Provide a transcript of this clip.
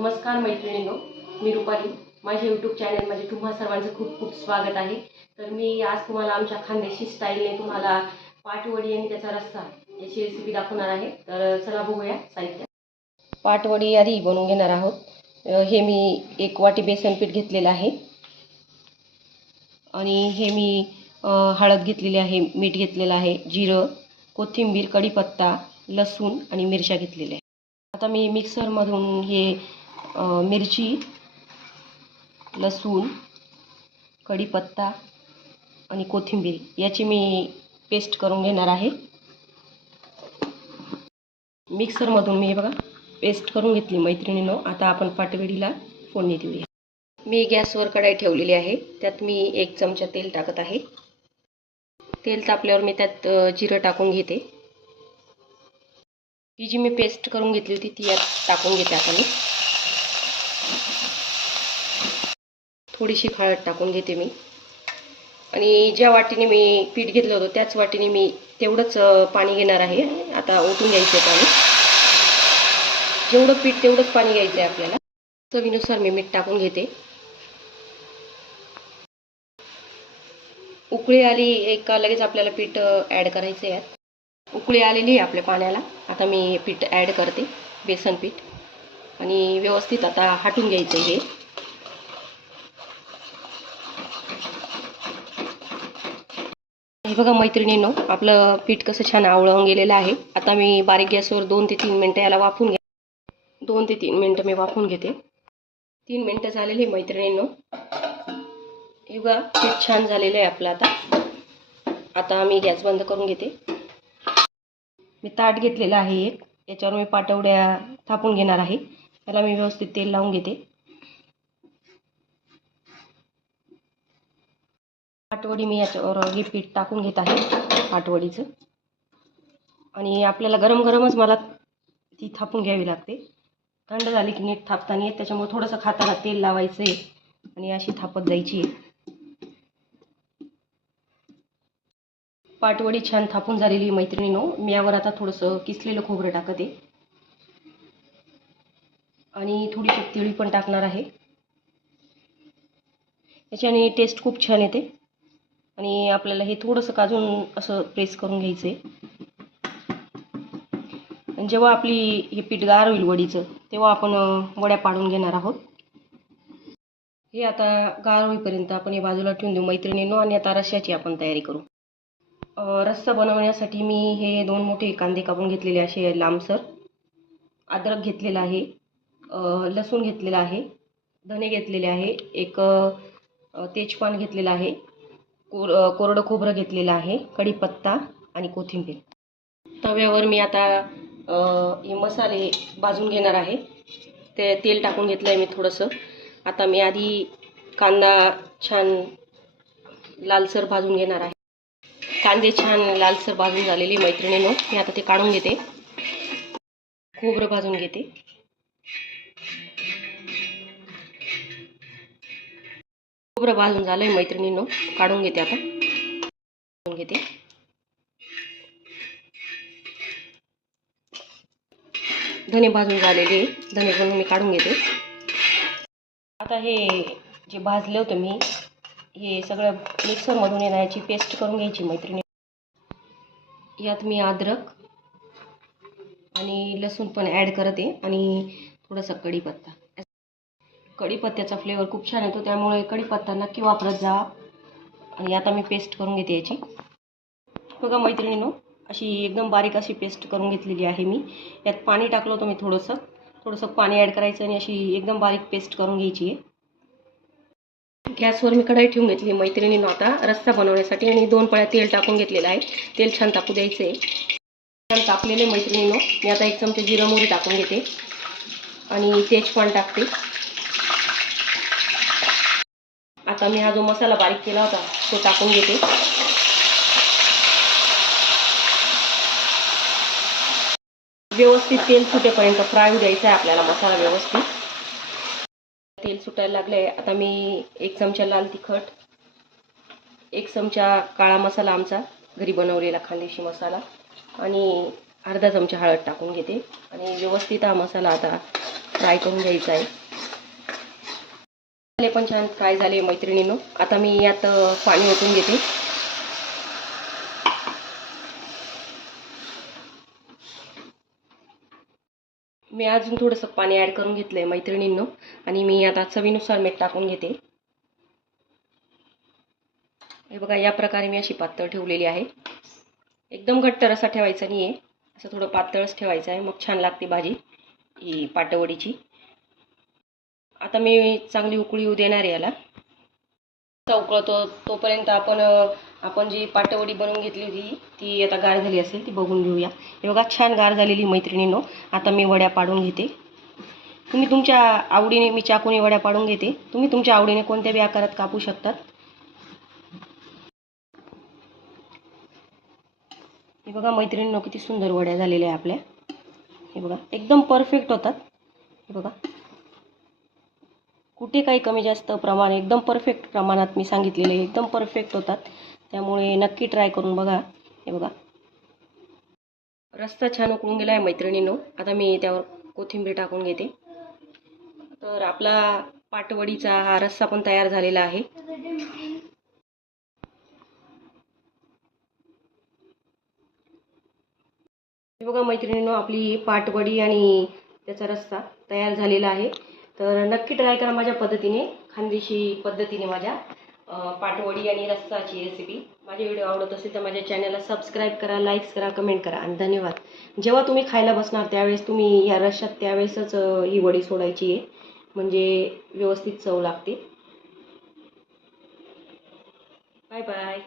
नमस्कार मैत्रिणींनो मी रुपाली. माझ्या यूट्यूब चॅनलमध्ये तुम्हा सर्वांचं खूप खूप स्वागत आहे. तर मी आज तुम्हाला आमच्या खानदेशी स्टाईलने तुम्हाला पाटवडी आणि त्याचा रस्सा याची रेसिपी दाखवणार आहे. तर चला बघूया साहित्य. पाटवडी आधी बनवून घेणार आहोत. हे मी एक वाटी बेसन पीठ घेतलेलं आहे. आणि हे मी हळद घेतलेली आहे मीठ घेतलेलं आहे जिरं कोथिंबीर कढीपत्ता लसूण आणि मिरच्या घेतलेल्या आता मी मिक्सरमधून हे मिरची लसूण कढीपत्ता आणि कोथिंबीर याची मी पेस्ट करून घेणार आहे. मिक्सरमधून मी हे बघा पेस्ट करून घेतली मैत्रिणीनं. आता आपण पाटवेडीला फोडणी देऊया. मी गॅसवर कढाई ठेवलेली आहे. त्यात मी एक चमचा तेल टाकत आहे. तेल तापल्यावर मी त्यात जिरं टाकून घेते. ही जी मी पेस्ट करून घेतली होती ती यात टाकून घेते आता मी. थोडीशी हळद टाकून घेते मी. आणि ज्या वाटीने मी पीठ घेतलं होतं त्याच वाटीने मी तेवढंच पाणी घेणार आहे. आता ओतून घ्यायचं आहे पाणी. जेवढं पीठ तेवढंच पाणी घ्यायचं आहे आपल्याला. चवीनुसार मी मीठ टाकून घेते. उकळी आली एक लगेच आपल्याला पीठ ॲड करायचं आहे यात. उकळी आलेली आहे आपल्या पाण्याला. आता मी पीठ ॲड करते बेसन पीठ. आणि व्यवस्थित आता हाटून घ्यायचं हे. हे बघा मैत्रिणींनो आपलं पीठ कसं छान आवळवून गेलेलं आहे. आता मी बारीक गॅसवर दोन ते तीन मिनटं याला वाफून घे दोन ते तीन मिनटं मी वाफून घेते. तीन मिनटं झालेली आहे मैत्रिणींनो. हे बघा पीठ छान झालेलं आहे आपलं आता. आता मी गॅस बंद करून घेते. मी ताट घेतलेलं आहे एक. याच्यावर मी पाटवड्या थापून घेणार आहे. त्याला मी व्यवस्थित तेल लावून घेते. पाटवडी मी याच्यावर हे पीठ टाकून घेत आहे पाटवडीचं. आणि आपल्याला गरम गरमच मला ती थापून घ्यावी लागते. थंड झाली की नीट थापताना येत त्याच्यामुळे थोडंसं खाताना तेल लावायचं आहे आणि अशी थापत जायची आहे. पाटवडी छान थापून झालेली मैत्रिणीनो. मी यावर आता थोडंसं किसलेलं खोबरं टाकते. आणि थोडीशी तिळी पण टाकणार आहे. याच्याने टेस्ट खूप छान येते. आणि आपल्याला हे थोडंसं काजून असं प्रेस करून घ्यायचं आहे आणि जेव्हा आपली हे पीठ गार होईल वडीचं तेव्हा आपण वड्या पाडून घेणार आहोत. हे आता गार होईपर्यंत आपण हे बाजूला ठेवून देऊ. मैत्रिणींनो आणि आता रश्श्याची आपण तयारी करू. रस्सा बनवण्यासाठी मी हे दोन मोठे कांदे कापून घेतलेले असे लांबसर अद्रक घेतलेला आहे लसूण घेतलेला आहे धने घेतलेले आहे एक तेजपान घेतलेलं आहे. कोर कोरडं खोबरं घेतलेलं आहे कढीपत्ता आणि कोथिंबीर. तव्यावर मी आता हे मसाले भाजून घेणार आहे. ते तेल टाकून घेतलं आहे मी थोडंसं. आता मी आधी कांदा छान लालसर भाजून घेणार आहे. कांदे छान लालसर भाजून झालेली मैत्रिणीनं मी आता ते काढून घेते. खोबरं भाजून घेते. खोबरं भाजून झालं आहे मैत्रिणींनो. काढून घेते आता. काढून घेते. धने भाजून झालेले धने पण मी काढून घेते. आता हे जे भाजले होतं मी हे सगळं मिक्सरमधून येण्याची पेस्ट करून घ्यायची मैत्रिणी. यात मी अद्रक आणि लसूण पण ॲड करते आणि थोडंसं कढीपत्ता. कढीपत्त्याचा फ्लेवर खूप छान येतो. त्यामुळे कढीपत्ता नक्की वापरत जा. आणि आता मी पेस्ट करून घेते याची. बघा मैत्रिणीनो अशी एकदम बारीक अशी पेस्ट करून घेतलेली आहे मी. यात पाणी टाकलं होतं मी थोडंसं. थोडंसं पाणी ॲड करायचं आणि अशी एकदम बारीक पेस्ट करून घ्यायची आहे. गॅसवर मी कढाई ठेवून घेतली मैत्रिणीनं आता. रस्सा बनवण्यासाठी आणि दोन पळ्या तेल टाकून घेतलेलं आहे. तेल छान तापू द्यायचं आहे छान तापलेले मैत्रिणीनं. मी आता एक चमचे जिरं मोहरी टाकून घेते. आणि तेजपान टाकते. आता मी हा जो मसाला बारीक केला होता तो टाकून घेते. व्यवस्थित तेल सुटेपर्यंत फ्राय द्यायचा आहे आपल्याला मसाला व्यवस्थित. तेल सुटायला लागले आता मी एक चमचा लाल तिखट एक चमचा काळा मसाला आमचा घरी बनवलेला खानदेशी मसाला आणि अर्धा चमचा हळद टाकून घेते. आणि व्यवस्थित हा मसाला आता फ्राय करून घ्यायचा आहे. मसाले पण छान फ्राय झाले मैत्रिणीनं. आता मी यात पाणी ओतून घेते. मी अजून थोडंसं पाणी ॲड करून घेतलं आहे मैत्रिणींनं. आणि मी आता चवीनुसार मीठ टाकून घेते. हे बघा या प्रकारे मी अशी पातळ ठेवलेली आहे. एकदम घट्ट रसा ठेवायचा नाही आहे असं थोडं पातळच ठेवायचं आहे. मग छान लागते भाजी. ही पाटवडीची. आता मी चांगली उकळी येऊ देणार आहे याला. आता उकळतो तोपर्यंत आपण आपण जी पाटवडी बनवून घेतली होती ती आता गार झाली असेल ती बघून घेऊया. हे बघा छान गार झालेली मैत्रिणीनो. आता मी वड्या पाडून घेते. तुम्ही तुमच्या आवडीने मी चाकूने वड्या पाडून घेते. तुम्ही तुमच्या आवडीने कोणत्या बी आकारात कापू शकतात हे बघा मैत्रिणींनो किती सुंदर वड्या झालेल्या आहे आपल्या. हे बघा एकदम परफेक्ट होतात. हे बघा. कुठे काही कमी जास्त प्रमाण एकदम परफेक्ट प्रमाणात मी सांगितलेले एकदम परफेक्ट होतात. त्यामुळे नक्की ट्राय करून बघा. हे बघा. रस्ता छान उकळून गेला आहे मैत्रिणींनो. आता मी त्यावर कोथिंबीर टाकून घेते. तर आपला पाटवडीचा हा रस्सा पण तयार झालेला आहे. हे बघा मैत्रिणींनो आपली पाटवडी आणि त्याचा रस्सा तयार झालेला आहे. तर नक्की ट्राय करा माझ्या पद्धतीने खानदेशी पद्धतीने माझ्या पाटवडी आणि रस्साची रेसिपी माझे व्हिडिओ आवडत असेल तर माझ्या चॅनलला सबस्क्राईब करा लाईक्स करा कमेंट करा आणि धन्यवाद. जेव्हा तुम्ही खायला बसणार त्यावेळेस तुम्ही या रश्श्यात त्यावेळेसच ही वडी सोडायची आहे. म्हणजे व्यवस्थित चव लागते. Bye bye